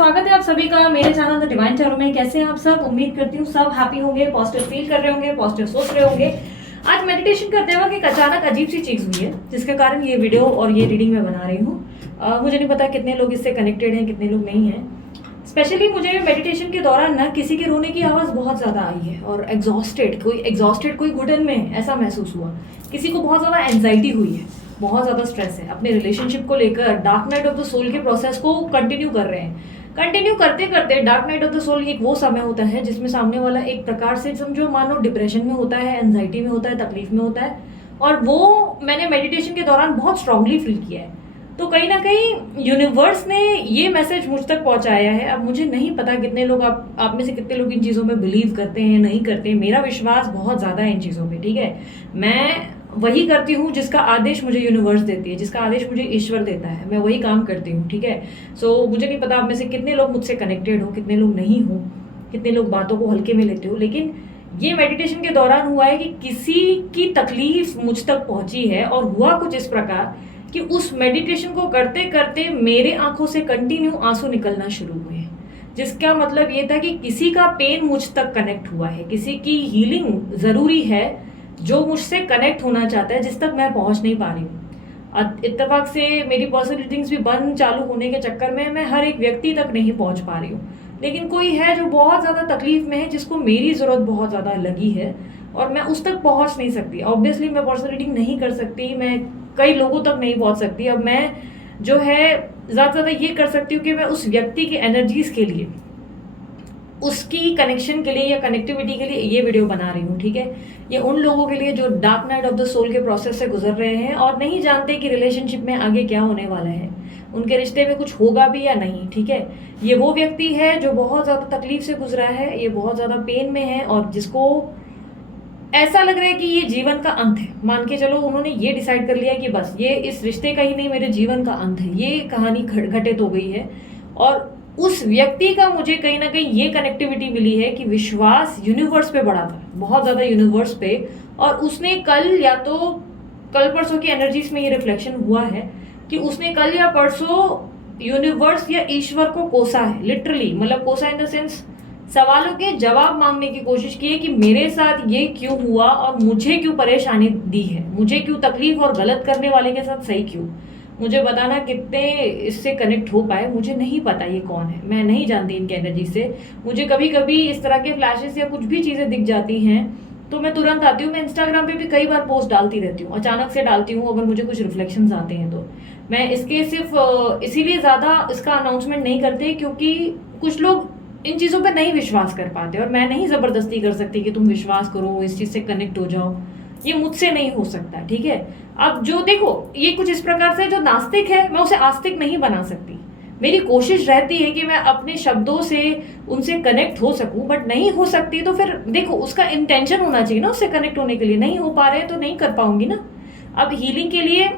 स्वागत है आप सभी का मेरे चैनल द डिवाइन टैरो में। कैसे हैं आप सब? उम्मीद करती हूँ सब हैप्पी होंगे, पॉजिटिव फील कर रहे होंगे, पॉजिटिव सोच रहे होंगे। आज मेडिटेशन करते वक्त एक अचानक अजीब सी चीज हुई है जिसके कारण ये वीडियो और ये रीडिंग मैं बना रही हूँ। मुझे नहीं पता कितने लोग इससे कनेक्टेड हैं, कितने लोग नहीं हैं। स्पेशली मुझे मेडिटेशन के दौरान ना किसी के रोने की आवाज़ बहुत ज़्यादा आई है और एग्जॉस्टेड कोई घुटन में है ऐसा महसूस हुआ। किसी को बहुत ज़्यादा एंजाइटी हुई है, बहुत ज़्यादा स्ट्रेस है, अपने रिलेशनशिप को लेकर dark night of the soul के प्रोसेस को कंटिन्यू कर रहे हैं। कंटिन्यू करते करते dark night of the soul एक वो समय होता है जिसमें सामने वाला एक प्रकार से समझो मानो डिप्रेशन में होता है, एंजाइटी में होता है, तकलीफ में होता है। और वो मैंने मेडिटेशन के दौरान बहुत स्ट्रांगली फील किया है। तो कहीं ना कहीं यूनिवर्स ने ये मैसेज मुझ तक पहुंचाया है। अब मुझे नहीं पता कितने लोग आप में से कितने लोग इन चीज़ों में बिलीव करते हैं, नहीं करते हैं। मेरा विश्वास बहुत ज़्यादा है इन चीज़ों पे, ठीक है। मैं वही करती हूँ जिसका आदेश मुझे यूनिवर्स देती है, जिसका आदेश मुझे ईश्वर देता है, मैं वही काम करती हूँ, ठीक है। सो मुझे नहीं पता आप में से कितने लोग मुझसे कनेक्टेड हो, कितने लोग नहीं हो, कितने लोग बातों को हल्के में लेते हो। लेकिन ये मेडिटेशन के दौरान हुआ है कि किसी की तकलीफ मुझ तक पहुंची है और हुआ कुछ इस प्रकार कि उस मेडिटेशन को करते करते मेरे आंखों से कंटिन्यू आंसू निकलना शुरू हुए हैं। जिसका मतलब ये था कि किसी का पेन मुझ तक कनेक्ट हुआ है, किसी की हीलिंग जरूरी है जो मुझसे कनेक्ट होना चाहता है, जिस तक मैं पहुंच नहीं पा रही हूँ। इत्तेफाक से मेरी पर्सनल रीडिंग्स भी बंद चालू होने के चक्कर में मैं हर एक व्यक्ति तक नहीं पहुंच पा रही हूँ। लेकिन कोई है जो बहुत ज़्यादा तकलीफ में है, जिसको मेरी ज़रूरत बहुत ज़्यादा लगी है और मैं उस तक पहुंच नहीं सकती। ऑब्वियसली मैं पर्सनल रीडिंग नहीं कर सकती, मैं कई लोगों तक नहीं पहुंच सकती। अब मैं जो है ज़्यादा से ज़्यादा ये कर सकती हूँ कि मैं उस व्यक्ति की एनर्जीज के लिए, उसकी कनेक्शन के लिए या कनेक्टिविटी के लिए ये वीडियो बना रही हूँ, ठीक है। ये उन लोगों के लिए जो dark night of the soul के प्रोसेस से गुजर रहे हैं और नहीं जानते कि रिलेशनशिप में आगे क्या होने वाला है, उनके रिश्ते में कुछ होगा भी या नहीं, ठीक है। ये वो व्यक्ति है जो बहुत ज़्यादा तकलीफ से गुजरा है, ये बहुत ज़्यादा पेन में है और जिसको ऐसा लग रहा है कि ये जीवन का अंत है। मान के चलो उन्होंने ये डिसाइड कर लिया कि बस ये इस रिश्ते का ही नहीं, मेरे जीवन का अंत है, ये कहानी घटित हो गई है। और उस व्यक्ति का मुझे कहीं ना कहीं ये कनेक्टिविटी मिली है कि विश्वास यूनिवर्स पे बढ़ा था, बहुत ज्यादा यूनिवर्स पे। और उसने कल या तो कल परसों की एनर्जीज में ये रिफ्लेक्शन हुआ है कि उसने कल या परसों यूनिवर्स या ईश्वर को कोसा है, लिटरली मतलब कोसा इन द सेंस सवालों के जवाब मांगने की कोशिश की है कि मेरे साथ ये क्यों हुआ और मुझे क्यों परेशानी दी है, मुझे क्यों तकलीफ और गलत करने वाले के साथ सही क्यों। मुझे बताना कितने इससे कनेक्ट हो पाए, मुझे नहीं पता ये कौन है, मैं नहीं जानती इनकी एनर्जी से। मुझे कभी कभी इस तरह के फ्लैशेस या कुछ भी चीज़ें दिख जाती हैं तो मैं तुरंत आती हूँ। मैं इंस्टाग्राम पे भी कई बार पोस्ट डालती रहती हूँ, अचानक से डालती हूँ अगर मुझे कुछ रिफ्लेक्शंस आते हैं तो। मैं इसके सिर्फ इसीलिए ज़्यादा इसका अनाउंसमेंट नहीं करते क्योंकि कुछ लोग इन चीज़ों पे नहीं विश्वास कर पाते और मैं नहीं ज़बरदस्ती कर सकती कि तुम विश्वास करो, इस चीज़ से कनेक्ट हो जाओ, ये मुझसे नहीं हो सकता, ठीक है। अब जो देखो ये कुछ इस प्रकार से, जो नास्तिक है मैं उसे आस्तिक नहीं बना सकती। मेरी कोशिश रहती है कि मैं अपने शब्दों से उनसे कनेक्ट हो सकूं, बट नहीं हो सकती तो फिर देखो उसका इंटेंशन होना चाहिए ना उससे कनेक्ट होने के लिए। नहीं हो पा रहे तो नहीं कर पाऊंगी ना। अब हीलिंग के लिए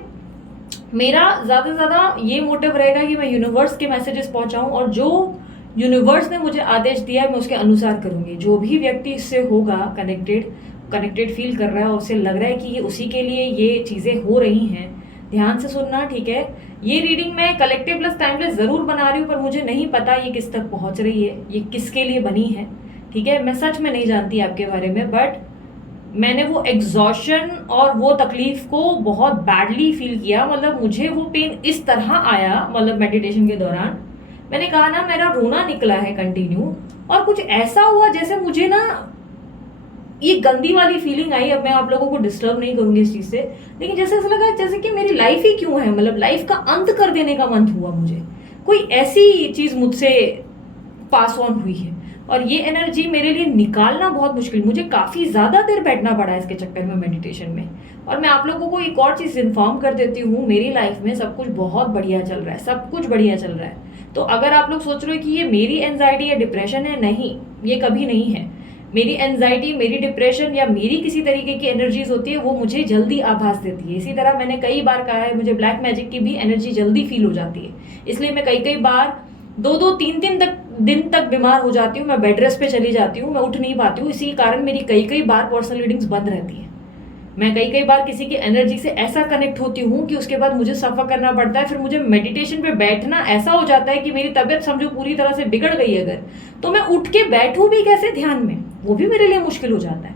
मेरा ज़्यादा से ज़्यादा ये मोटिव रहेगा कि मैं यूनिवर्स के मैसेजेस पहुंचाऊं और जो यूनिवर्स ने मुझे आदेश दिया है मैं उसके अनुसार करूंगी। जो भी व्यक्ति इससे होगा कनेक्टेड फील कर रहा है और उसे लग रहा है कि ये उसी के लिए ये चीज़ें हो रही हैं, ध्यान से सुनना, ठीक है। ये रीडिंग मैं कलेक्टिव प्लस टाइमलेस ज़रूर बना रही हूँ पर मुझे नहीं पता ये किस तक पहुँच रही है, ये किसके लिए बनी है, ठीक है। मैं सच में नहीं जानती आपके बारे में, बट मैंने वो एग्जॉशन और वो तकलीफ को बहुत बैडली फील किया। मतलब मुझे वो पेन इस तरह आया, मतलब मेडिटेशन के दौरान मैंने कहा ना मेरा रोना निकला है कंटिन्यू और कुछ ऐसा हुआ जैसे मुझे ना ये गंदी वाली फीलिंग आई। अब मैं आप लोगों को डिस्टर्ब नहीं करूंगी इस चीज से, लेकिन जैसे ऐसा लगा जैसे कि मेरी लाइफ ही क्यों है, मतलब लाइफ का अंत कर देने का मन हुआ मुझे। कोई ऐसी चीज मुझसे पास ऑन हुई है और ये एनर्जी मेरे लिए निकालना बहुत मुश्किल, मुझे काफी ज्यादा देर बैठना पड़ा इसके चक्कर में मेडिटेशन में। और मैं आप लोगों को एक और चीज इन्फॉर्म कर देती हूँ, मेरी लाइफ में सब कुछ बहुत बढ़िया चल रहा है, सब कुछ बढ़िया चल रहा है। तो अगर आप लोग सोच रहे हो कि ये मेरी एंजाइटी या डिप्रेशन है, नहीं, ये कभी नहीं है। मेरी एंजाइटी, मेरी डिप्रेशन या मेरी किसी तरीके की एनर्जीज होती है वो मुझे जल्दी आभास देती है। इसी तरह मैंने कई बार कहा है मुझे ब्लैक मैजिक की भी एनर्जी जल्दी फील हो जाती है, इसलिए मैं कई बार 2-3 दिन तक बीमार हो जाती हूँ, मैं बेड रेस्ट पे चली जाती हूँ, मैं उठ नहीं पाती हूँ। इसी कारण मेरी कई बार पर्सनल रीडिंग्स बंद रहती है। मैं कई कई बार किसी की एनर्जी से ऐसा कनेक्ट होती हूँ कि उसके बाद मुझे सफर करना पड़ता है, फिर मुझे मेडिटेशन पे बैठना ऐसा हो जाता है कि मेरी तबीयत समझो पूरी तरह से बिगड़ गई अगर, तो मैं उठ के बैठूं भी कैसे ध्यान में, वो भी मेरे लिए मुश्किल हो जाता है।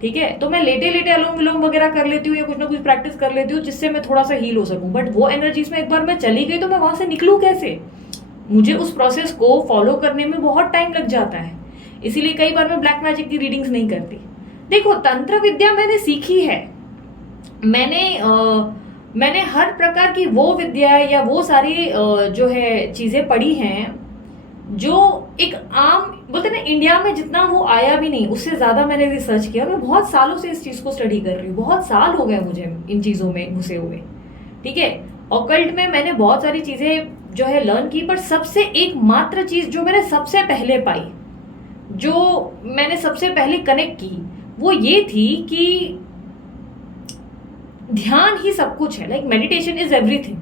ठीक है, तो मैं लेटे लेटे अलोम विलोम वगैरह कर लेती हूँ या कुछ ना कुछ प्रैक्टिस कर लेती हूँ जिससे मैं थोड़ा सा हील हो सकूं, बट वो एनर्जीज में एक बार मैं चली गई तो मैं वहां से निकलूं कैसे? मुझे उस प्रोसेस को फॉलो करने में बहुत टाइम लग जाता है, इसीलिए कई बार मैं ब्लैक मैजिक की रीडिंग्स नहीं करती। देखो, तंत्र विद्या मैंने सीखी है, मैंने हर प्रकार की वो विद्या या वो सारी जो है चीजें पढ़ी हैं जो एक आम बोलते हैं ना, इंडिया में जितना वो आया भी नहीं उससे ज्यादा मैंने रिसर्च किया। मैं बहुत सालों से इस चीज को स्टडी कर रही हूँ, बहुत साल हो गए मुझे इन चीजों में घुसे हुए। ठीक है, ऑकल्ट में मैंने बहुत सारी चीजें जो है लर्न की, पर सबसे एकमात्र चीज जो मैंने सबसे पहले पाई, जो मैंने सबसे पहले कनेक्ट की, वो ये थी कि ध्यान ही सब कुछ है। लाइक मेडिटेशन इज एवरीथिंग,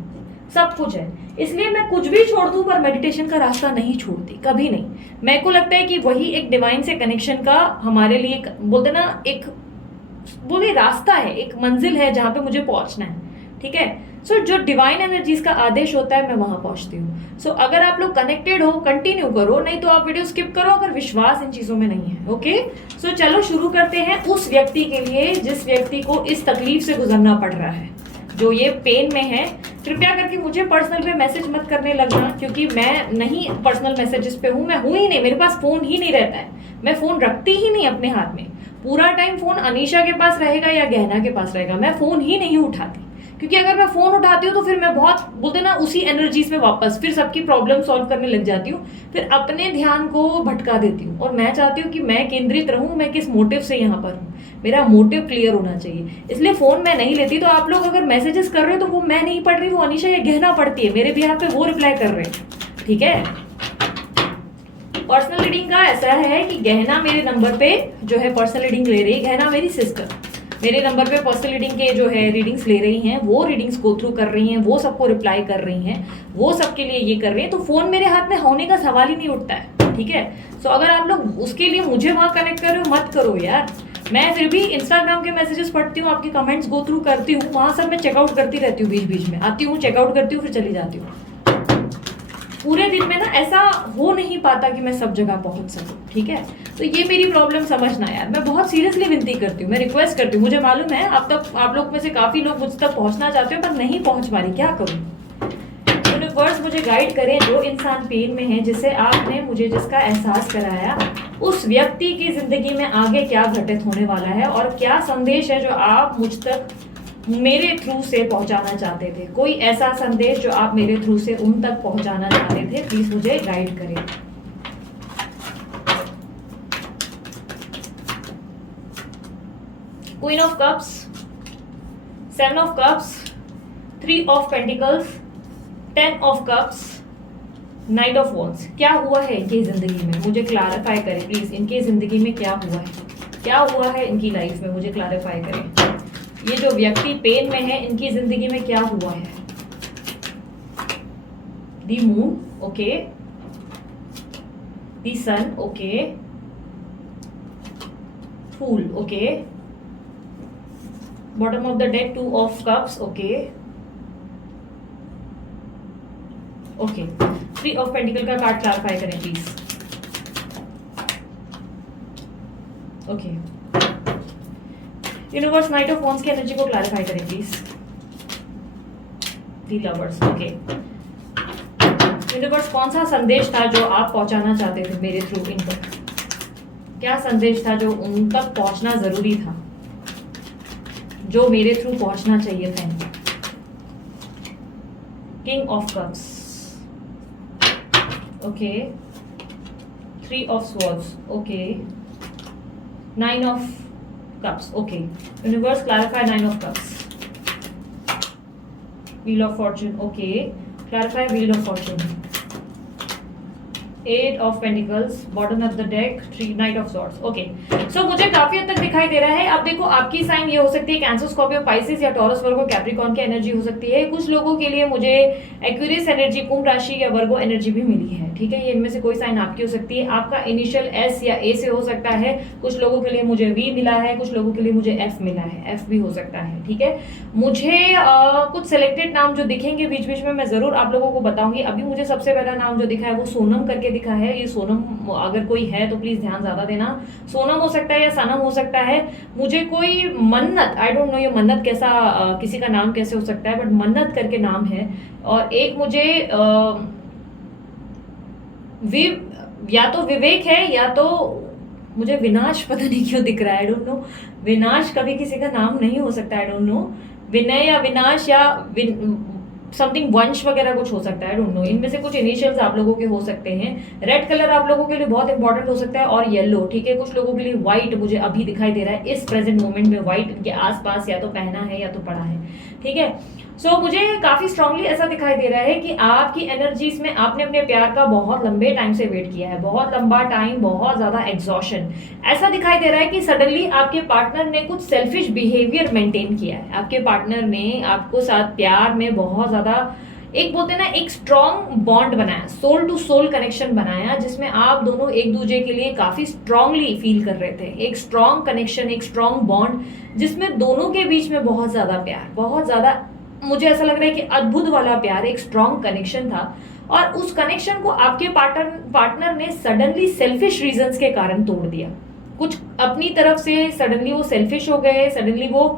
सब कुछ है। इसलिए मैं कुछ भी छोड़ दूं पर मेडिटेशन का रास्ता नहीं छोड़ती, कभी नहीं। मेरे को लगता है कि वही एक डिवाइन से कनेक्शन का हमारे लिए बोलते ना एक बोले रास्ता है, एक मंजिल है जहां पे मुझे पहुंचना है। ठीक है, सो जो डिवाइन एनर्जीज का आदेश होता है मैं वहां पहुंचती हूँ। सो अगर आप लोग कनेक्टेड हो कंटिन्यू करो, नहीं तो आप वीडियो स्किप करो अगर विश्वास इन चीजों में नहीं है। ओके, सो चलो शुरू करते हैं उस व्यक्ति के लिए जिस व्यक्ति को इस तकलीफ से गुजरना पड़ रहा है, जो ये पेन में है। कृपया करके मुझे पर्सनल पे मैसेज मत करने लगना, क्योंकि मैं नहीं पर्सनल मैसेजेस पे हूँ, मैं हूँ ही नहीं, मेरे पास फोन ही नहीं रहता है, मैं फोन रखती ही नहीं अपने हाथ में। पूरा टाइम फोन अनीशा के पास रहेगा या गहना के पास रहेगा, मैं फोन ही नहीं उठाती, क्योंकि अगर मैं फोन उठाती हूँ तो फिर मैं बहुत बोलते ना उसी एनर्जीज में वापस फिर सबकी प्रॉब्लम सॉल्व करने लग जाती हूँ, फिर अपने ध्यान को भटका देती हूँ। और मैं चाहती हूँ कि मैं केंद्रित रहूँ, मैं किस मोटिव से यहाँ पर हूँ, मेरा मोटिव क्लियर होना चाहिए, इसलिए फोन मैं नहीं लेती। तो आप लोग अगर मैसेजेस कर रहे हो तो वो मैं नहीं पढ़ रही, वो अनीशा या गहना पढ़ती है, मेरे बिहाफ पे वो रिप्लाई कर रहे हैं। ठीक है, पर्सनल रीडिंग का ऐसा है कि गहना मेरे नंबर पे जो है पर्सनल रीडिंग ले रही है, गहना मेरी सिस्टर मेरे नंबर पे पर्सनल रीडिंग के जो है रीडिंग्स ले रही हैं, वो रीडिंग्स गो थ्रू कर रही हैं, वो सबको रिप्लाई कर रही हैं, वो सबके लिए ये कर रही हैं। तो फोन मेरे हाथ में होने का सवाल ही नहीं उठता है। ठीक है, सो अगर आप लोग उसके लिए मुझे वहां कनेक्ट कर रहे हो मत करो यार। मैं फिर भी इंस्टाग्राम के मैसेजेस पढ़ती हूँ, आपके कमेंट्स गो थ्रू करती हूँ, वहां सब मैं चेकआउट करती रहती हूँ, बीच बीच में आती हूँ, चेकआउट करती हूँ, फिर चली जाती हूँ। पूरे दिन में ना ऐसा हो नहीं पाता कि मैं सब जगह पहुंच सकूं। ठीक है, तो ये मेरी प्रॉब्लम समझना यार, मैं बहुत सीरियसली विनती करती हूँ, मैं रिक्वेस्ट करती हूँ। मुझे मालूम है आप लोग में से काफी लोग मुझ तक पहुंचना चाहते हो पर नहीं पहुंच पा रही, क्या करूं? यूनिवर्स मुझे गाइड करें, जो इंसान पेन में है, जिसे आपने मुझे जिसका एहसास कराया, उस व्यक्ति की जिंदगी में आगे क्या घटित होने वाला है और क्या संदेश है जो आप मुझ तक मेरे थ्रू से पहुंचाना चाहते थे। कोई ऐसा संदेश जो आप मेरे थ्रू से उन तक पहुंचाना चाहते थे, प्लीज मुझे गाइड करें। Queen of cups, 7 of cups, 3 of pentacles, 10 of cups, night of wands. क्या हुआ है इनकी जिंदगी में, मुझे क्लैरिफाई करें प्लीज। इनकी जिंदगी में क्या हुआ है, क्या हुआ है इनकी लाइफ में, मुझे क्लैरिफाई करें। ये जो व्यक्ति पेन में है, इनकी जिंदगी में क्या हुआ है? The moon, okay, the sun, okay, fool, okay, bottom of the deck, 2 of cups, okay, okay, 3 of pentacle का कार्ड क्लैरिफाई करें please. Okay, universe knight of wands की एनर्जी को क्लैरिफाई करें please. The lovers, okay, universe कौन सा संदेश था जो आप पहुंचाना चाहते थे मेरे थ्रू इन तक? क्या संदेश था जो उन तक पहुंचना जरूरी था, जो मेरे थ्रू पहुंचना चाहिए था इनको? King of cups, okay, 3 of swords, okay, 9 of cups, okay, universe clarify 9 of cups, wheel of fortune, okay, clarify wheel of fortune, 8 of pentacles, bottom of the deck, 3 knight of swords. Okay, so मुझे काफी हद तक दिखाई दे रहा है। अब देखो आपकी साइन ये हो सकती है कैंसर, स्कॉर्पियो, पाइसेस या टॉरस, वर्गो, कैप्रिकॉर्न की एनर्जी हो सकती है। कुछ लोगों के लिए मुझे एक्वेरियस एनर्जी, कुंभ राशि या वर्गो एनर्जी भी मिली है, ठीक है। ये इनमें से कोई साइन आपकी हो सकती है। आपका इनिशियल एस या ए से हो सकता है। कुछ लोगों के लिए मुझे वी मिला है, कुछ लोगों के लिए मुझे एफ मिला है, एफ भी हो सकता है, ठीक है। मुझे कुछ सिलेक्टेड नाम जो दिखेंगे बीच बीच में मैं जरूर आप लोगों को बताऊंगी। अभी मुझे सबसे पहला नाम जो दिखा है वो सोनम करके दिखा है। ये सोनम अगर कोई है तो प्लीज ध्यान ज्यादा देना। सोनम हो सकता है या सनम हो सकता है। मुझे कोई मन्नत, आई डोंट नो ये मन्नत कैसा किसी का नाम कैसे हो सकता है, बट मन्नत करके नाम है। और एक मुझे या तो विवेक है या तो मुझे विनाश, पता नहीं क्यों दिख रहा है, आई डोंट नो। विनाश कभी किसी का नाम नहीं हो सकता, आई डोंट नो। विनय या विनाश या समथिंग वंश वगैरह कुछ हो सकता है, आई डोंट नो। इनमें से कुछ इनिशियल्स आप लोगों के हो सकते हैं। रेड कलर आप लोगों के लिए बहुत इंपॉर्टेंट हो सकता है और येलो, ठीक है। कुछ लोगों के लिए व्हाइट मुझे अभी दिखाई दे रहा है इस प्रेजेंट मोमेंट में। व्हाइट इनके आसपास या तो पहना है या तो पड़ा है, ठीक है। सो मुझे काफी स्ट्रांगली ऐसा दिखाई दे रहा है कि आपकी एनर्जीज में आपने अपने प्यार का बहुत लंबे टाइम से वेट किया है, बहुत लंबा टाइम, बहुत ज्यादा एग्जॉशन। ऐसा दिखाई दे रहा है कि सडनली आपके पार्टनर ने कुछ सेल्फिश बिहेवियर मेंटेन किया है। आपके पार्टनर ने आपको साथ प्यार में बहुत ज्यादा, एक बोलते हैं ना, एक स्ट्रॉन्ग बॉन्ड बनाया, सोल टू सोल कनेक्शन बनाया, जिसमें आप दोनों एक दूसरे के लिए काफी स्ट्रांगली फील कर रहे थे। एक स्ट्रॉन्ग कनेक्शन, एक स्ट्रॉन्ग बॉन्ड, जिसमें दोनों के बीच में बहुत ज्यादा प्यार, बहुत ज्यादा, मुझे ऐसा लग रहा है कि अद्भुत वाला प्यार, एक स्ट्रॉन्ग कनेक्शन था। और उस कनेक्शन को आपके पार्टनर ने सडनली सेल्फिश रीजंस के कारण तोड़ दिया। कुछ अपनी तरफ से सडनली वो सेल्फिश हो गए, सडनली वो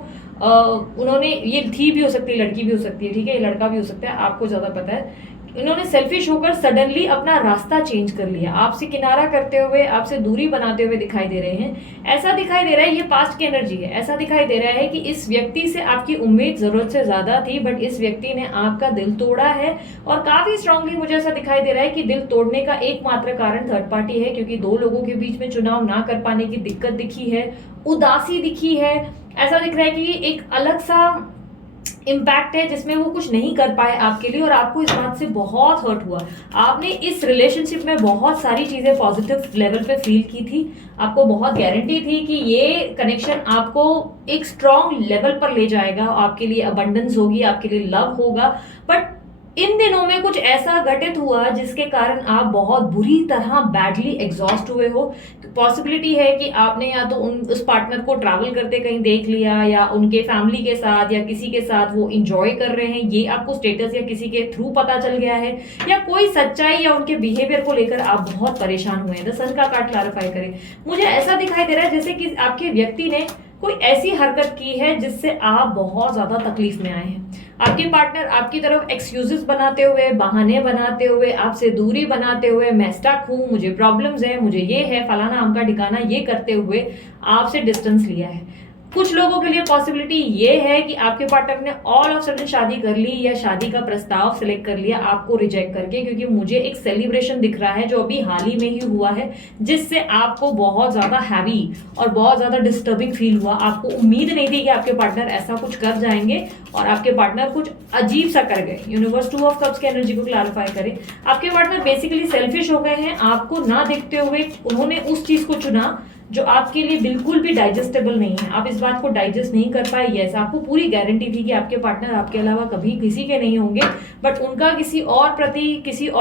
उन्होंने, ये थी भी हो सकती है, लड़की भी हो सकती है, ठीक है, ये लड़का भी हो सकता है, आपको ज्यादा पता है। इन्होंने सेल्फिश होकर सडनली अपना रास्ता चेंज कर लिया, आपसे किनारा करते हुए, आपसे दूरी बनाते हुए दिखाई दे रहे हैं। ऐसा दिखाई दे रहा है, ये पास्ट की एनर्जी है, ऐसा दिखाई दे रहा है कि इस व्यक्ति से आपकी उम्मीद जरूरत से ज्यादा थी, बट इस व्यक्ति ने आपका दिल तोड़ा है। और काफी स्ट्रांगली मुझे ऐसा दिखाई दे रहा है कि दिल तोड़ने का एकमात्र कारण थर्ड पार्टी है, क्योंकि दो लोगों के बीच में चुनाव ना कर पाने की दिक्कत दिखी है, उदासी दिखी है। ऐसा दिख रहा है कि एक अलग सा इम्पैक्ट है जिसमें वो कुछ नहीं कर पाए आपके लिए, और आपको इस बात से बहुत हर्ट हुआ। आपने इस रिलेशनशिप में बहुत सारी चीजें पॉजिटिव लेवल पे फील की थी, आपको बहुत गारंटी थी कि ये कनेक्शन आपको एक स्ट्रॉन्ग लेवल पर ले जाएगा, आपके लिए अबंडेंस होगी, आपके लिए लव होगा। बट इन दिनों में कुछ ऐसा घटित हुआ जिसके कारण आप बहुत बुरी तरह बैडली एग्जॉस्ट हुए हो। पॉसिबिलिटी है कि आपने या तो उस पार्टनर को ट्रैवल करते कहीं देख लिया, या उनके फैमिली के साथ या किसी के साथ वो इंजॉय कर रहे हैं, ये आपको स्टेटस या किसी के थ्रू पता चल गया है, या कोई सच्चाई या उनके बिहेवियर को लेकर आप बहुत परेशान हुए हैं। द सन का कार्ड क्लैरिफाई करें। मुझे ऐसा दिखाई दे रहा है जैसे कि आपके व्यक्ति ने कोई ऐसी हरकत की है जिससे आप बहुत ज्यादा तकलीफ में आए हैं। आपके पार्टनर आपकी तरफ एक्सक्यूजेस बनाते हुए, बहाने बनाते हुए, आपसे दूरी बनाते हुए, मैं स्टक हूं, मुझे प्रॉब्लम्स है, मुझे ये है, फलाना अमका ठिकाना, ये करते हुए आपसे डिस्टेंस लिया है। कुछ लोगों के लिए पॉसिबिलिटी ये है कि आपके पार्टनर ने ऑल ऑफ सडन शादी कर ली, या शादी का प्रस्ताव सिलेक्ट कर लिया आपको रिजेक्ट करके, क्योंकि मुझे एक सेलिब्रेशन दिख रहा है जो अभी हाल ही में ही हुआ है, जिससे आपको बहुत ज्यादा हैवी और बहुत ज्यादा डिस्टर्बिंग फील हुआ। आपको उम्मीद नहीं थी कि आपके पार्टनर ऐसा कुछ कर जाएंगे, और आपके पार्टनर कुछ अजीब सा कर गए। यूनिवर्स 2 ऑफ कप्स की एनर्जी को क्लैरिफाई करें। आपके पार्टनर बेसिकली सेल्फिश हो गए हैं, आपको ना देखते हुए उन्होंने उस चीज को चुना जो आपके लिए बिल्कुल भी डाइजेस्टेबल नहीं है। आप इस बात को डाइजेस्ट नहीं कर पाए। यस, आपको पूरी गारंटी थी कि आपके पार्टनर आपके अलावा कभी किसी के नहीं होंगे, बट उनका किसी और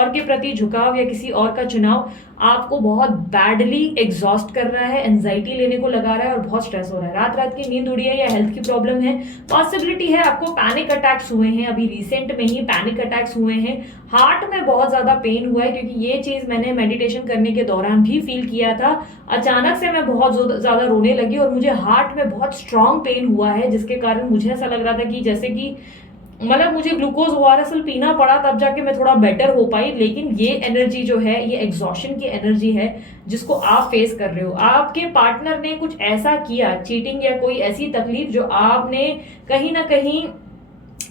के प्रति झुकाव या किसी और का चुनाव आपको बहुत बैडली एग्जॉस्ट कर रहा है, एंजाइटी लेने को लगा रहा है और बहुत स्ट्रेस हो रहा है। रात रात की नींद उड़ी है या हेल्थ की प्रॉब्लम है। पॉसिबिलिटी है आपको पैनिक अटैक्स हुए हैं, अभी रिसेंट में ही पैनिक अटैक्स हुए हैं। हार्ट में बहुत ज्यादा पेन हुआ है, क्योंकि ये चीज मैंने मेडिटेशन करने के दौरान भी फील किया था। अचानक से मैं बहुत ज्यादा रोने लगी और मुझे हार्ट में बहुत स्ट्रांग पेन हुआ है, जिसके कारण मुझे ऐसा लग रहा था कि जैसे कि मतलब मुझे ग्लूकोज ओआरएस पीना पड़ा, तब जाके मैं थोड़ा बेटर हो पाई। लेकिन ये एनर्जी जो है, ये एग्जॉशन की एनर्जी है जिसको आप फेस कर रहे हो। आपके पार्टनर ने कुछ ऐसा किया, चीटिंग या कोई ऐसी तकलीफ जो आपने कहीं ना कहीं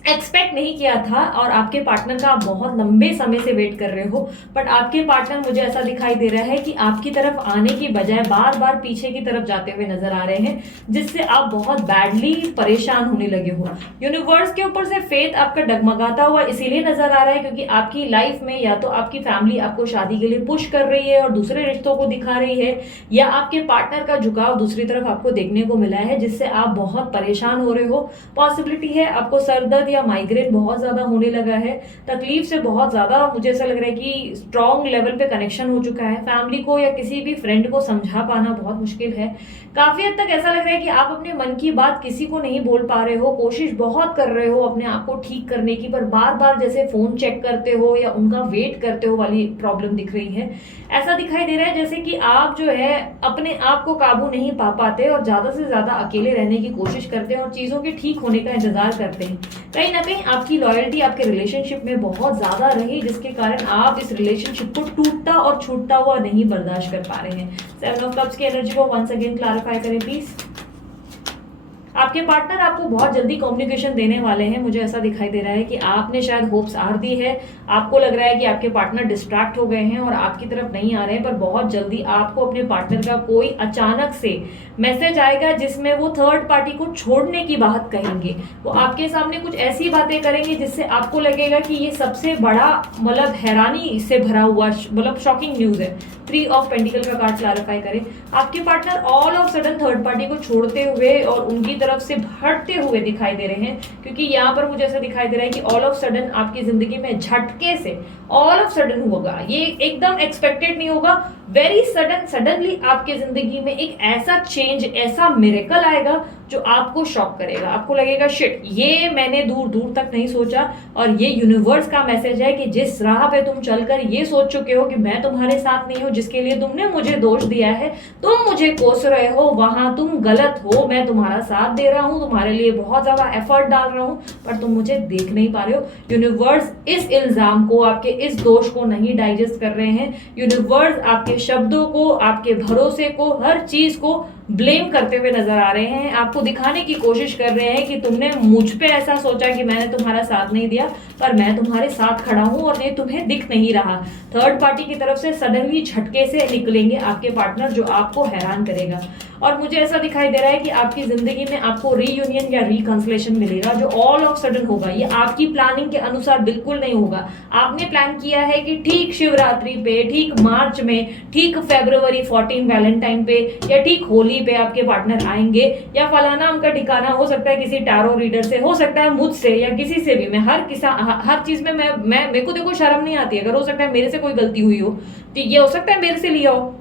एक्सपेक्ट नहीं किया था और आपके पार्टनर का आप बहुत लंबे समय से वेट कर रहे हो, बट आपके पार्टनर मुझे ऐसा दिखाई दे रहा है कि आपकी तरफ आने की बजाय बार बार पीछे की तरफ जाते हुए नजर आ रहे हैं, जिससे आप बहुत बैडली परेशान होने लगे हो। यूनिवर्स के ऊपर से फेथ आपका डगमगाता हुआ इसीलिए नजर आ रहा है क्योंकि आपकी लाइफ में या तो आपकी फैमिली आपको शादी के लिए पुश कर रही है और दूसरे रिश्तों को दिखा रही है, या आपके पार्टनर का झुकाव दूसरी तरफ आपको देखने को मिला है, जिससे आप बहुत परेशान हो रहे हो। पॉसिबिलिटी है आपको सर दर्द या माइग्रेन बहुत ज्यादा होने लगा है, तकलीफ से बहुत ज्यादा मुझे ऐसा लग रहा है कि स्ट्रॉन्ग लेवल पे कनेक्शन हो चुका है। फैमिली को या किसी भी फ्रेंड को समझा पाना बहुत मुश्किल है। काफी हद तक ऐसा लग रहा है कि आप अपने मन की बात किसी को नहीं बोल पा रहे हो, कोशिश बहुत कर रहे हो अपने आप को ठीक करने की, पर बार बार जैसे फोन चेक करते हो या उनका वेट करते हो वाली प्रॉब्लम दिख रही है। ऐसा दिखाई दे रहा है जैसे कि आप जो है अपने आप को काबू नहीं पा पाते और ज्यादा से ज्यादा अकेले रहने की कोशिश करते हैं और चीजों के ठीक होने का इंतजार करते हैं। कहीं ना कहीं आपकी लॉयल्टी आपके रिलेशनशिप में बहुत ज्यादा रही, जिसके कारण आप इस रिलेशनशिप को टूटता और छूटता हुआ नहीं बर्दाश्त कर पा रहे हैं। 7 ऑफ कप्स की एनर्जी को वंस अगेन क्लैरिफाई करें प्लीज। आपके पार्टनर आपको बहुत जल्दी कम्युनिकेशन देने वाले हैं। मुझे ऐसा दिखाई दे रहा है कि आपने शायद होप्स हार दी है, आपको लग रहा है कि आपके पार्टनर डिस्ट्रैक्ट हो गए हैं और आपकी तरफ नहीं आ रहे हैं, पर बहुत जल्दी आपको अपने पार्टनर का कोई अचानक से मैसेज आएगा जिसमें वो थर्ड पार्टी को छोड़ने की बात कहेंगे। वो आपके सामने कुछ ऐसी बातें करेंगे जिससे आपको लगेगा कि ये सबसे बड़ा मतलब हैरानी से भरा हुआ मतलब शॉकिंग न्यूज है। 3 ऑफ पेंटिकल का कार्ड क्लैरिफाई करें। आपके partner all of sudden third party को छोड़ते हुए और उनकी तरफ से हटते हुए दिखाई दे रहे हैं, क्योंकि यहाँ पर मुझे ऐसा दिखाई दे रहा है कि ऑल ऑफ सडन आपकी जिंदगी में झटके से ऑल ऑफ सडन होगा, ये एकदम एक्सपेक्टेड नहीं होगा। वेरी सडनली आपके जिंदगी में एक ऐसा चेंज, ऐसा मिरेकल आएगा जो आपको शॉक करेगा। आपको लगेगा शिट, ये मैंने दूर दूर तक नहीं सोचा, और ये यूनिवर्स का मैसेज है कि जिस राह पे तुम चलकर ये सोच चुके हो कि मैं तुम्हारे साथ नहीं हूं, जिसके लिए तुमने मुझे दोष दिया है, तुम मुझे कोस रहे हो, वहां तुम गलत हो। मैं तुम्हारा साथ दे रहा हूं, तुम्हारे लिए बहुत ज्यादा एफर्ट डाल रहा हूं, पर तुम मुझे देख नहीं पा रहे हो। यूनिवर्स इस इल्जाम को, आपके इस दोष को नहीं डाइजेस्ट कर रहे हैं। यूनिवर्स आपके शब्दों को, आपके भरोसे को, हर चीज को ब्लेम करते हुए नजर आ रहे हैं। आपको दिखाने की कोशिश कर रहे हैं कि तुमने मुझ पे ऐसा सोचा कि मैंने तुम्हारा साथ नहीं दिया, पर मैं तुम्हारे साथ खड़ा हूं और ये तुम्हें दिख नहीं रहा। थर्ड पार्टी की तरफ से सडनली झटके से निकलेंगे आपके पार्टनर, जो आपको हैरान करेगा। और मुझे ऐसा दिखाई दे रहा है कि आपकी जिंदगी में आपको रीयूनियन या रिकंसिलेशन मिलेगा, जो ऑल ऑफ सडन होगा। ये आपकी प्लानिंग के अनुसार बिल्कुल नहीं होगा। आपने प्लान किया है कि ठीक शिवरात्रि पे, ठीक मार्च में, ठीक फरवरी 14 वैलेंटाइन पे, या ठीक होली पे आपके पार्टनर आएंगे, या फलाना उनका ठिकाना हो सकता है किसी टैरो रीडर से, हो सकता है मुझसे या किसी से भी। मैं हर चीज में मैं मेरे को देखो शर्म नहीं आती। अगर हो सकता है मेरे से कोई गलती हुई हो तो ये हो सकता है मेरे से लिया हो,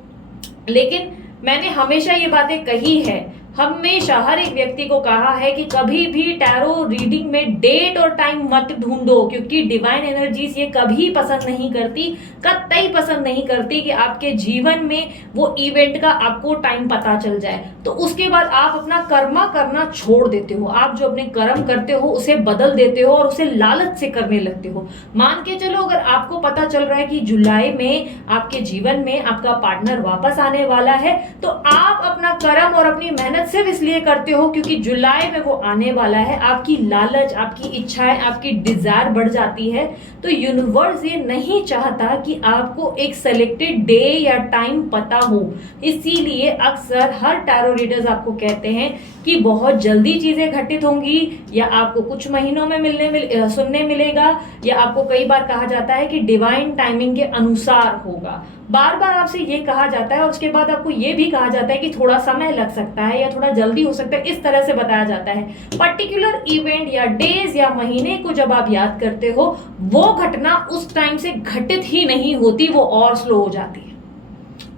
लेकिन मैंने हमेशा ये बातें कही है, हमेशा हर एक व्यक्ति को कहा है कि कभी भी टैरो रीडिंग में डेट और टाइम मत ढूंढो, क्योंकि डिवाइन एनर्जीज ये कभी पसंद नहीं करती, कतई पसंद नहीं करती कि आपके जीवन में वो इवेंट का आपको टाइम पता चल जाए, तो उसके बाद आप अपना कर्मा करना छोड़ देते हो। आप जो अपने कर्म करते हो उसे बदल देते हो और उसे लालच से करने लगते हो। मान के चलो, अगर आपको पता चल रहा है कि जुलाई में आपके जीवन में आपका पार्टनर वापस आने वाला है, तो आप अपना कर्म और अपनी मेहनत सिर्फ इसलिए करते हो क्योंकि जुलाई में वो आने वाला है। आपकी लालच, आपकी इच्छाएं, आपकी डिजायर बढ़ जाती है। तो यूनिवर्स ये नहीं चाहता कि आपको एक सेलेक्टेड डे या टाइम पता हो, इसीलिए अक्सर हर टैरो रीडर्स आपको कहते हैं कि बहुत जल्दी चीजें घटित होंगी, या आपको कुछ महीनों में सुनने मिलेगा, या आपको कई बार कहा जाता है कि डिवाइन टाइमिंग के अनुसार होगा। बार बार आपसे ये कहा जाता है और उसके बाद आपको ये भी कहा जाता है कि थोड़ा समय लग सकता है या थोड़ा जल्दी हो सकता है, इस तरह से बताया जाता है। पर्टिकुलर इवेंट या डेज या महीने को जब आप याद करते हो, वो घटना उस टाइम से घटित ही नहीं होती, वो और स्लो हो जाती है।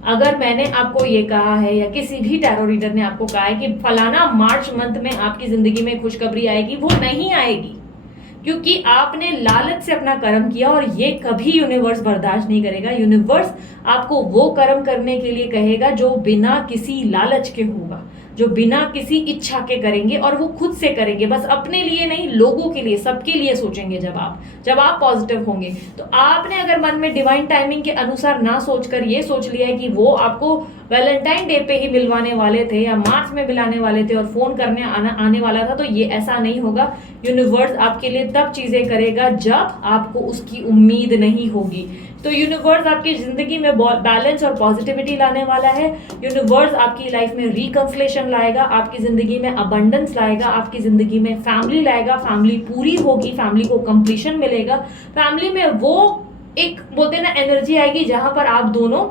अगर मैंने आपको ये कहा है या किसी भी टैरो रीडर ने आपको कहा है कि फलाना मार्च मंथ में आपकी जिंदगी में खुशखबरी आएगी, वो नहीं आएगी, क्योंकि आपने लालच से अपना कर्म किया, और ये कभी यूनिवर्स बर्दाश्त नहीं करेगा। यूनिवर्स आपको वो कर्म करने के लिए कहेगा जो बिना किसी लालच के होगा, जो बिना किसी इच्छा के करेंगे और वो खुद से करेंगे, बस अपने लिए नहीं, लोगों के लिए, सबके लिए सोचेंगे। जब आप पॉजिटिव होंगे तो आपने अगर मन में डिवाइन टाइमिंग के अनुसार ना सोचकर ये सोच लिया है कि वो आपको वैलेंटाइन डे पे ही मिलवाने वाले थे या मार्च में मिलाने वाले थे और फोन करने आने वाला था, तो ये ऐसा नहीं होगा। यूनिवर्स आपके लिए तब चीजें करेगा जब आपको उसकी उम्मीद नहीं होगी। तो यूनिवर्स आपकी जिंदगी में बैलेंस और पॉजिटिविटी लाने वाला है। यूनिवर्स आपकी लाइफ में रिकंसलेशन लाएगा, आपकी जिंदगी में अबंडेंस लाएगा, आपकी जिंदगी में फैमिली लाएगा, फैमिली पूरी होगी, फैमिली को कंप्लीशन मिलेगा, फैमिली में वो एक बोलते हैं ना एनर्जी आएगी जहां पर आप दोनों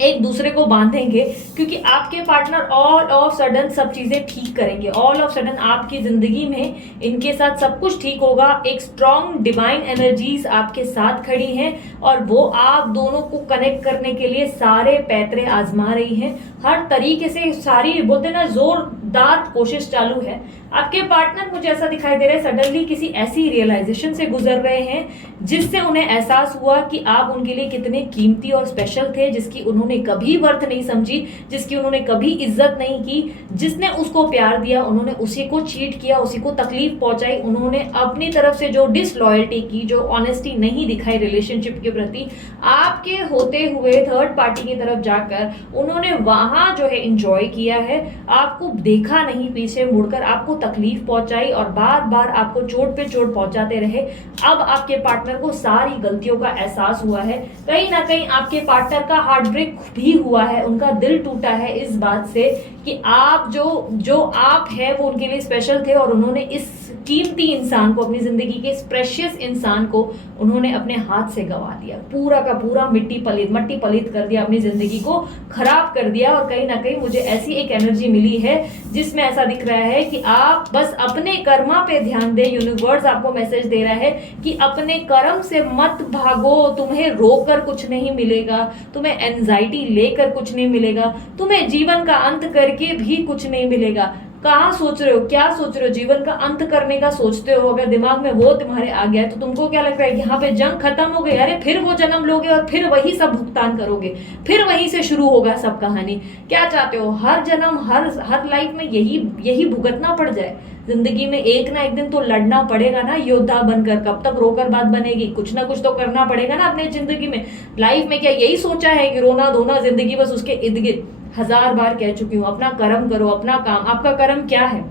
एक दूसरे को बांधेंगे, क्योंकि आपके पार्टनर ऑल ऑफ सडन सब चीजें ठीक करेंगे। ऑल ऑफ सडन आपकी जिंदगी में इनके साथ सब कुछ ठीक होगा। एक स्ट्रॉन्ग डिवाइन एनर्जीज आपके साथ खड़ी हैं और वो आप दोनों को कनेक्ट करने के लिए सारे पैतरे आजमा रही हैं। हर तरीके से सारी बोलते ना जोरदार कोशिश चालू है। आपके पार्टनर मुझे ऐसा दिखाई दे रहा है सडनली किसी ऐसी रियलाइजेशन से गुजर रहे हैं जिससे उन्हें एहसास हुआ कि आप उनके लिए कितने कीमती और स्पेशल थे, जिसकी उन्होंने कभी वर्थ नहीं समझी, जिसकी उन्होंने कभी इज्जत नहीं की। जिसने उसको प्यार दिया उन्होंने उसी को चीट किया, उसी को तकलीफ पहुंचाई। उन्होंने अपनी तरफ से जो डिसलॉयल्टी की, जो ऑनेस्टी नहीं दिखाई रिलेशनशिप के प्रति, आपके होते हुए थर्ड पार्टी की तरफ जाकर उन्होंने वहां जो है इंजॉय किया है। आपको देखा नहीं, पीछे मुड़कर आपको तकलीफ पहुंचाई और बार बार आपको चोट पे चोट पहुंचाते रहे। अब आपके पार्टनर को सारी गलतियों का एहसास हुआ है। कहीं ना कहीं आपके पार्टनर का हार्ट ब्रेक भी हुआ है, उनका दिल टूटा है इस बात से कि आप जो आप है वो उनके लिए स्पेशल थे और उन्होंने इस कीमती इंसान को, अपनी जिंदगी के इस प्रेशियस इंसान को उन्होंने अपने हाथ से गवा दिया। पूरा का पूरा मट्टी पलीत कर दिया, अपनी जिंदगी को खराब कर दिया। और कहीं ना कहीं मुझे ऐसी एक एनर्जी मिली है जिसमें ऐसा दिख रहा है कि आप बस अपने कर्मा पे ध्यान दें। यूनिवर्स आपको मैसेज दे रहा है कि अपने कर्म से मत भागो, तुम्हें रोकर कुछ नहीं मिलेगा, तुम्हें एंजाइटी लेकर कुछ नहीं मिलेगा, तुम्हें जीवन का अंत करके भी कुछ नहीं मिलेगा। कहाँ सोच रहे हो, क्या सोच रहे हो, जीवन का अंत करने का सोचते हो? अगर दिमाग में वो तुम्हारे आ गया है तो तुमको क्या लगता है कि यहाँ पे जंग खत्म हो गई, अरे फिर वो जन्म लोगे और फिर वही सब भुगतान करोगे, फिर वहीं से शुरू होगा सब कहानी। क्या चाहते हो हर जन्म हर लाइफ में यही भुगतना पड़ जाए? जिंदगी में एक ना एक दिन तो लड़ना पड़ेगा ना योद्धा बनकर। कब तक रोकर बात बनेगी? कुछ ना कुछ तो करना पड़ेगा ना अपने जिंदगी में। लाइफ में क्या यही सोचा है कि रोना धोना जिंदगी बस उसके इर्द गिर्द? 1000 बार कह चुकी हूँ, अपना कर्म करो, अपना काम। आपका कर्म क्या है?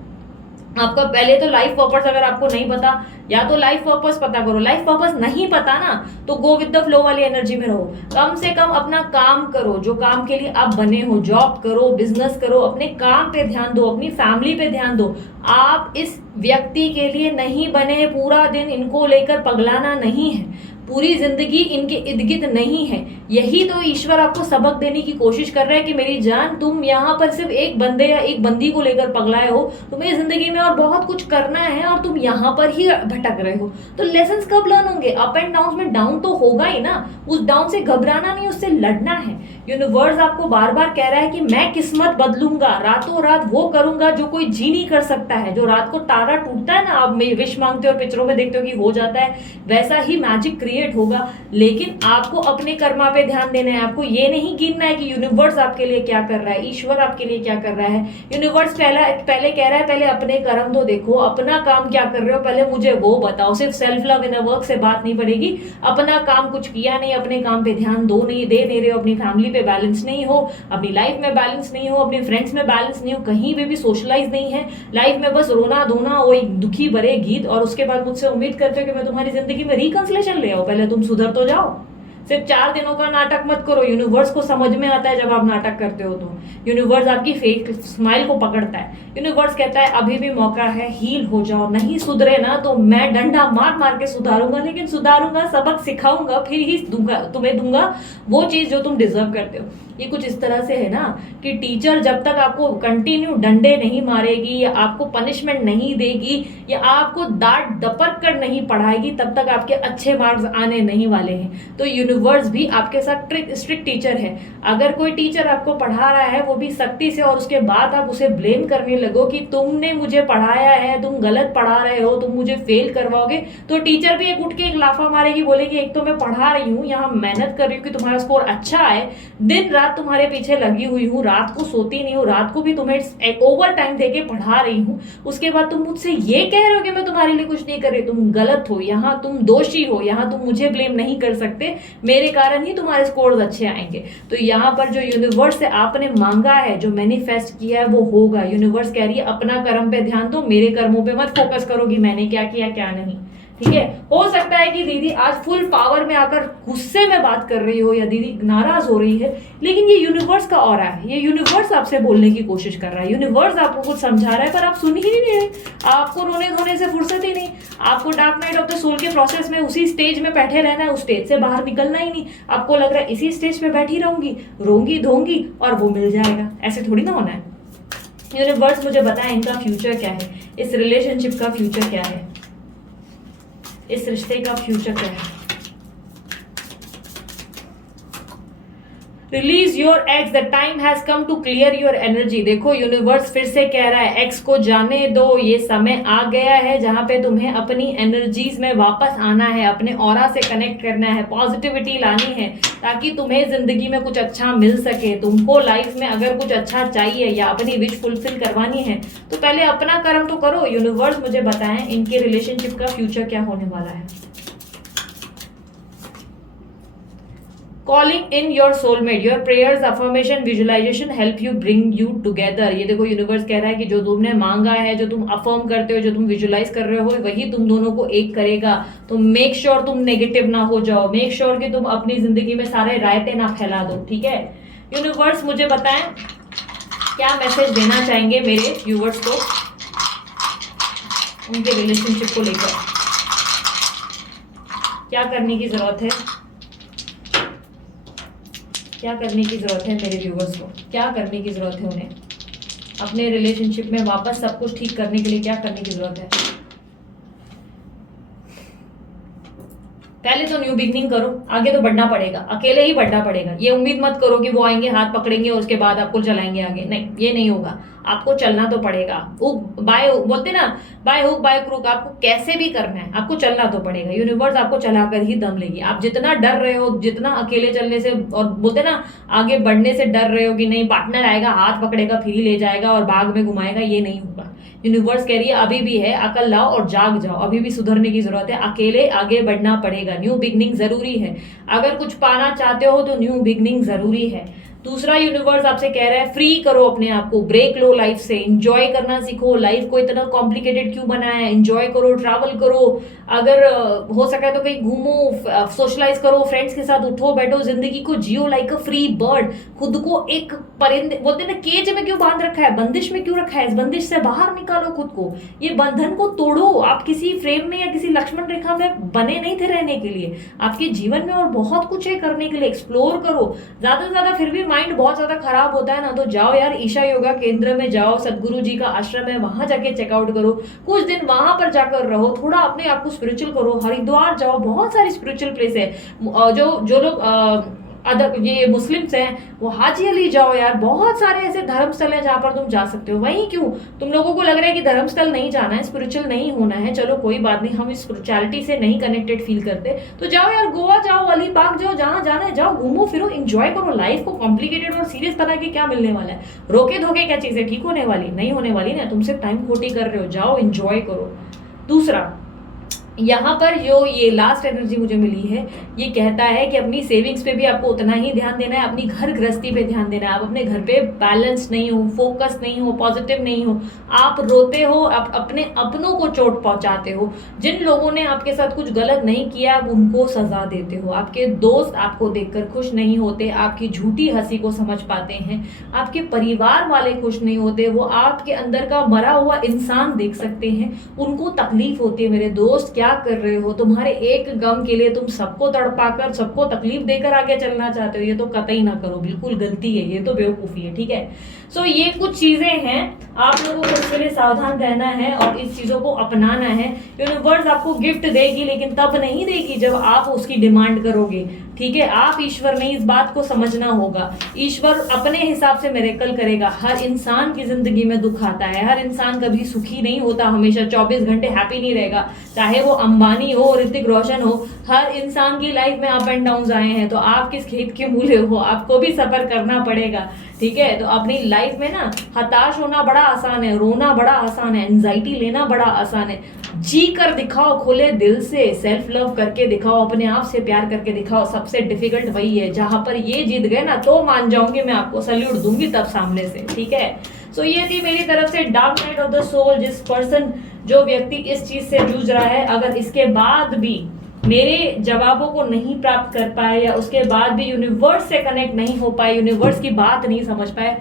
आपका पहले तो लाइफ पर्पस अगर आपको नहीं पता, या तो लाइफ पर्पस पता करो। लाइफ पर्पस नहीं पता ना तो गो विद द फ्लो वाली एनर्जी में रहो। कम से कम अपना काम करो, जो काम के लिए आप बने हो। जॉब करो, बिजनेस करो, अपने काम पे ध्यान दो, अपनी फैमिली पे ध्यान दो। आप इस व्यक्ति के लिए नहीं बने, पूरा दिन इनको लेकर पगलाना नहीं है, पूरी जिंदगी इनके इर्द गिर्द नहीं है। यही तो ईश्वर आपको सबक देने की कोशिश कर रहा है कि मेरी जान, तुम यहाँ पर सिर्फ एक बंदे या एक बंदी को लेकर पगलाए हो, तुम्हें जिंदगी में और बहुत कुछ करना है और तुम यहाँ पर ही भटक रहे हो। तो लेसन्स कब लर्न होंगे? अप एंड डाउन में डाउन तो होगा ही ना। उस डाउन से घबराना नहीं, उससे लड़ना है। यूनिवर्स आपको बार बार कह रहा है कि मैं किस्मत बदलूंगा, रातों रात वो करूंगा जो कोई जी नहीं कर सकता है। जो रात को तारा टूटता है ना, आप विश मांगते हो और पिक्चरों में देखते हो कि हो जाता है, वैसा ही मैजिक क्रिएट होगा। लेकिन आपको अपने कर्मा पे ध्यान देना है। आपको ये नहीं गिनना है कि यूनिवर्स आपके लिए क्या कर रहा है, ईश्वर आपके लिए क्या कर रहा है। यूनिवर्स पहले कह रहा है, पहले अपने कर्म तो देखो, अपना काम क्या कर रहे हो पहले मुझे वो बताओ। सिर्फ सेल्फ लव इन वर्क से बात नहीं पड़ेगी। अपना काम कुछ किया नहीं, अपने काम पे ध्यान दे नहीं रहे हो, अपनी फैमिली पे बैलेंस नहीं हो, अपनी लाइफ में बैलेंस नहीं हो, अपने फ्रेंड्स में बैलेंस नहीं हो, कहीं पे भी सोशलाइज नहीं है। लाइफ में बस रोना धोना, वो एक दुखी भरे गीत, और उसके बाद मुझसे उम्मीद करते हो कि मैं तुम्हारी जिंदगी में रिकंसिलेशन ले आऊं। पहले तुम सुधर तो जाओ। सिर्फ 4 दिनों का नाटक मत करो। यूनिवर्स को समझ में आता है जब आप नाटक करते हो तो। यूनिवर्स आपकी फेक स्माइल को पकड़ता है। यूनिवर्स कहता है अभी भी मौका है, हील हो जाओ। नहीं सुधरे ना तो मैं डंडा मार मार के सुधारूंगा, लेकिन सुधारूंगा, सबक सिखाऊंगा, फिर ही तुम्हें दूंगा वो चीज जो तुम डिजर्व करते हो। ये कुछ इस तरह से है ना कि टीचर जब तक आपको कंटिन्यू डंडे नहीं मारेगी, या आपको पनिशमेंट नहीं देगी, या आपको डांट दपक कर नहीं पढ़ाएगी, तब तक आपके अच्छे मार्क्स आने नहीं वाले हैं। तो यूनिवर्स भी आपके साथ स्ट्रिक्ट टीचर है। अगर कोई टीचर आपको पढ़ा रहा है वो भी सख्ती से, और उसके बाद आप उसे ब्लेम करने लगो कि तुमने मुझे पढ़ाया है, तुम गलत पढ़ा रहे हो, तुम मुझे फेल करवाओगे, तो टीचर भी एक उठ के एक लाफा मारेगी, बोलेगी एक तो मैं पढ़ा रही हूँ, यहाँ मेहनत कर रही हूँ कि तुम्हारा स्कोर अच्छा आए, दिन रात रात तुम्हारे पीछे लगी हुई हूँ, रात को सोती नहीं हूँ, रात को भी तुम्हें ओवर टाइम देके पढ़ा रही हूँ, उसके बाद तुम मुझसे ये कह रहे हो कि मैं तुम्हारे लिए कुछ नहीं कर रही। तुम गलत हो, यहाँ तुम दोषी हो, यहाँ तुम मुझे ब्लेम नहीं कर सकते, मेरे कारण ही तुम्हारे स्कोर्स अच्छे आएंगे। तो यहाँ पर जो यूनिवर्स से आपने मांगा है, जो मैनिफेस्ट किया है, वो होगा। यूनिवर्स कह रही है अपना कर्म पे ध्यान दो, मेरे कर्मों पे मत फोकस करो कि मैंने क्या किया क्या नहीं। ठीक है, हो सकता है कि दीदी आज फुल पावर में आकर गुस्से में बात कर रही हो, या दीदी नाराज हो रही है, लेकिन ये यूनिवर्स का ऑरा है, ये यूनिवर्स आपसे बोलने की कोशिश कर रहा है, यूनिवर्स आपको कुछ समझा रहा है, पर आप सुन ही नहीं रहे। आपको रोने धोने से फुर्सत ही नहीं, आपको dark night of the soul के प्रोसेस में उसी स्टेज में बैठे रहना है, उस स्टेज से बाहर निकलना ही नहीं। आपको लग रहा है इसी स्टेज पे बैठी रहूंगी, रोंगी धोंगी और वो मिल जाएगा, ऐसे थोड़ी ना होना है। यूनिवर्स मुझे बताए इनका फ्यूचर क्या है, इस रिलेशनशिप का फ्यूचर क्या है, इस रिश्ते का फ्यूचर क्या है। Release your ex, the time has come to clear your energy. देखो यूनिवर्स फिर से कह रहा है एक्स को जाने दो, ये समय आ गया है जहां पे तुम्हें अपनी एनर्जीज में वापस आना है, अपने ऑरा से कनेक्ट करना है, पॉजिटिविटी लानी है, ताकि तुम्हें जिंदगी में कुछ अच्छा मिल सके। तुमको लाइफ में अगर कुछ अच्छा चाहिए या अपनी विश फुलफिल करवानी है तो पहले अपना कर्म तो करो। यूनिवर्स मुझे बताएं इनके रिलेशनशिप का फ्यूचर क्या होने वाला है। Calling in your soulmate, your prayers, affirmation, visualization help you bring you together. ये देखो यूनिवर्स कह रहा है कि जो तुमने मांगा है, जो तुम अफर्म करते हो, जो तुम विजुअलाइज कर रहे हो, वही तुम दोनों को एक करेगा। तो मेक श्योर तुम नेगेटिव ना हो जाओ, मेक श्योर कि तुम अपनी जिंदगी में सारे रायते ना फैला दो। ठीक है, यूनिवर्स मुझे बताएं क्या मैसेज देना चाहेंगे मेरे व्यूवर्स को उनके रिलेशनशिप को लेकर, क्या करने की जरूरत है, क्या करने की जरूरत है मेरे व्यूवर्स को, क्या करने की जरूरत है उन्हें अपने रिलेशनशिप में वापस सब कुछ ठीक करने के लिए, क्या करने की जरूरत है। पहले तो न्यू बिगनिंग करो, आगे तो बढ़ना पड़ेगा, अकेले ही बढ़ना पड़ेगा। ये उम्मीद मत करो कि वो आएंगे हाथ पकड़ेंगे और उसके बाद आपको चलाएंगे आगे, नहीं, ये नहीं होगा। आपको चलना तो पड़ेगा, बाय बोलते ना, बाय हुक बाय क्रूक, आपको कैसे भी करना है, आपको चलना तो पड़ेगा। यूनिवर्स आपको चलाकर ही दम लेगी। आप जितना डर रहे हो, जितना अकेले चलने से और बोलते ना आगे बढ़ने से डर रहे हो कि नहीं पार्टनर आएगा हाथ पकड़ेगा फिर ही ले जाएगा और बाग में घुमाएगा, ये नहीं होगा। यूनिवर्स कह रही है अभी भी है, अकल लाओ और जाग जाओ, अभी भी सुधरने की जरूरत है, अकेले आगे बढ़ना पड़ेगा। न्यू बिगनिंग जरूरी है, अगर कुछ पाना चाहते हो तो न्यू बिगनिंग जरूरी है। दूसरा यूनिवर्स आपसे कह रहा है फ्री करो अपने आप को, ब्रेक लो लाइफ से, एंजॉय करना सीखो। लाइफ को इतना कॉम्प्लिकेटेड क्यों बनाया है, एंजॉय करो, ट्रैवल करो, अगर हो सके तो कहीं घूमो, सोशलाइज करो, फ्रेंड्स के साथ उठो बैठो, जिंदगी को जियो लाइक अ फ्री बर्ड। खुद को एक परिंदे बोलते ना केज में क्यों बांध रखा है, बंदिश में क्यों रखा है, इस बंदिश से बाहर निकालो खुद को, ये बंधन को तोड़ो। आप किसी फ्रेम में या किसी लक्ष्मण रेखा में बने नहीं थे रहने के लिए, आपके जीवन में और बहुत कुछ है करने के लिए, एक्सप्लोर करो ज्यादा से ज्यादा। फिर भी माइंड बहुत ज्यादा खराब होता है ना, तो जाओ यार ईशा योगा केंद्र में जाओ, सदगुरु जी का आश्रम है वहां जाके चेकआउट करो, कुछ दिन वहां पर जाकर रहो, थोड़ा अपने आप को स्पिरिचुअल करो, हरिद्वार जाओ, बहुत सारी स्पिरिचुअल प्लेस है। जो लोग अदर ये मुस्लिम्स हैं वो हाजी अली जाओ यार, बहुत सारे ऐसे धर्म स्थल हैं जहां पर तुम जा सकते हो। वहीं क्यों तुम लोगों को लग रहा है कि धर्म स्थल नहीं जाना है, स्पिरिचुअल नहीं होना है, चलो कोई बात नहीं, हम स्पिरिचुअलिटी से नहीं कनेक्टेड फील करते, तो जाओ यार, गोवा जाओ, अलीबाग जाओ, जहां जाना है जाओ, घूमो फिरो, एंजॉय करो। लाइफ को कॉम्प्लिकेटेड और सीरियस बना के क्या मिलने वाला है, रोके धोके क्या चीजें ठीक होने वाली नहीं होने वाली ना, तुम सिर्फ टाइम खोटी कर रहे हो, जाओ एंजॉय करो। दूसरा यहाँ पर जो ये लास्ट एनर्जी मुझे मिली है, ये कहता है कि अपनी सेविंग्स पे भी आपको उतना ही ध्यान देना है, अपनी घर गृहस्थी पे ध्यान देना है। आप अपने घर पे बैलेंस नहीं हो, फोकस नहीं हो, पॉजिटिव नहीं हो, आप रोते हो, आप अपने अपनों को चोट पहुंचाते हो। जिन लोगों ने आपके साथ कुछ गलत नहीं किया आप उनको सजा देते हो। आपके दोस्त आपको देखकर खुश नहीं होते, आपकी झूठी हंसी को समझ पाते हैं, आपके परिवार वाले खुश नहीं होते, वो आपके अंदर का मरा हुआ इंसान देख सकते हैं, उनको तकलीफ होती है। मेरे दोस्त क्या कर रहे हो, तुम्हारे एक गम के लिए तुम सबको तड़पाकर सबको तकलीफ देकर आगे चलना चाहते हो, ये तो कतई ना करो, बिल्कुल गलती है, ये तो बेवकूफी है। ठीक है, सो ये कुछ चीजें हैं, आप लोगों को इसके लिए सावधान रहना है और इस चीजों को अपनाना है। यूनिवर्स आपको गिफ्ट देगी, लेकिन तब नहीं देगी जब आप उसकी डिमांड करोगे, ठीक है। आप ईश्वर नहीं, इस बात को समझना होगा। ईश्वर अपने हिसाब से मिरेकल करेगा। हर इंसान की जिंदगी में दुख आता है, हर इंसान कभी सुखी नहीं होता, हमेशा 24 घंटे हैप्पी नहीं रहेगा। चाहे वो अंबानी हो, ऋतिक रोशन हो, हर इंसान की लाइफ में अप एंड डाउन आए हैं। तो आप किस खेत के मूले हो, आपको भी सफर करना पड़ेगा, ठीक है। तो अपनी लाइफ में ना हताश होना बड़ा आसान है, रोना बड़ा आसान है, एंजाइटी लेना बड़ा आसान है। जी कर दिखाओ, खुले दिल से सेल्फ लव करके दिखाओ, अपने आप से प्यार करके दिखाओ। सबसे डिफिकल्ट वही है। जहां पर ये जीत गए ना, तो मान जाऊंगी मैं, आपको सल्यूट दूंगी तब सामने से, ठीक है। सो ये थी मेरी तरफ से dark night of the soul. जिस पर्सन, जो व्यक्ति इस चीज से जूझ रहा है, अगर इसके बाद भी मेरे जवाबों को नहीं प्राप्त कर पाए, या उसके बाद भी यूनिवर्स से कनेक्ट नहीं हो पाए, यूनिवर्स की बात नहीं समझ पाए,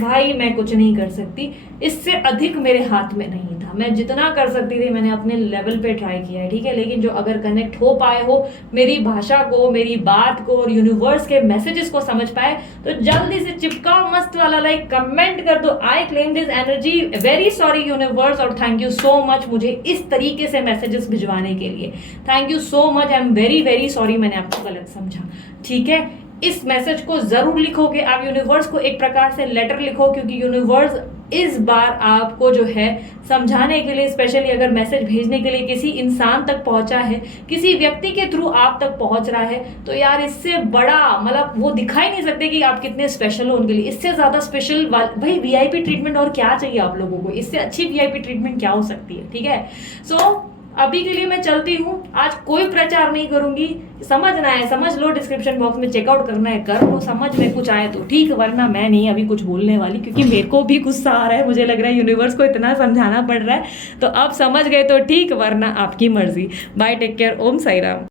भाई मैं कुछ नहीं कर सकती। इससे अधिक मेरे हाथ में नहीं था। मैं जितना कर सकती थी मैंने अपने लेवल पे ट्राई किया है, ठीक है। लेकिन जो अगर कनेक्ट हो पाए हो मेरी भाषा को, मेरी बात को और यूनिवर्स के मैसेजेस को समझ पाए, तो जल्दी से चिपकाओ मस्त वाला लाइक, कमेंट कर दो, I claim this energy, very sorry universe, और थैंक यू सो मच मुझे इस तरीके से मैसेजेस भिजवाने के लिए। Thank you so much, I am very very sorry, मैंने आपको गलत समझा, ठीक है। इस मैसेज को जरूर लिखोगे आप, यूनिवर्स को एक प्रकार से लेटर लिखो, क्योंकि यूनिवर्स इस बार आपको जो है समझाने के लिए, स्पेशली अगर मैसेज भेजने के लिए किसी इंसान तक पहुंचा है, किसी व्यक्ति के थ्रू आप तक पहुंच रहा है, तो यार इससे बड़ा मतलब वो दिखा ही नहीं सकते कि आप कितने स्पेशल हो उनके लिए। इससे ज्यादा स्पेशल भाई वीआईपी ट्रीटमेंट और क्या चाहिए आप लोगों को, इससे अच्छी वीआईपी ट्रीटमेंट क्या हो सकती है, ठीक है। सो अभी के लिए मैं चलती हूँ, आज कोई प्रचार नहीं करूंगी। समझना है समझ लो, डिस्क्रिप्शन बॉक्स में चेकआउट करना है कर लो, समझ में कुछ आए तो ठीक, वरना मैं नहीं अभी कुछ बोलने वाली, क्योंकि मेरे को भी गुस्सा आ रहा है। मुझे लग रहा है यूनिवर्स को इतना समझाना पड़ रहा है, तो अब समझ गए तो ठीक, वरना आपकी मर्जी। बाय, टेक केयर, ओम साई राम।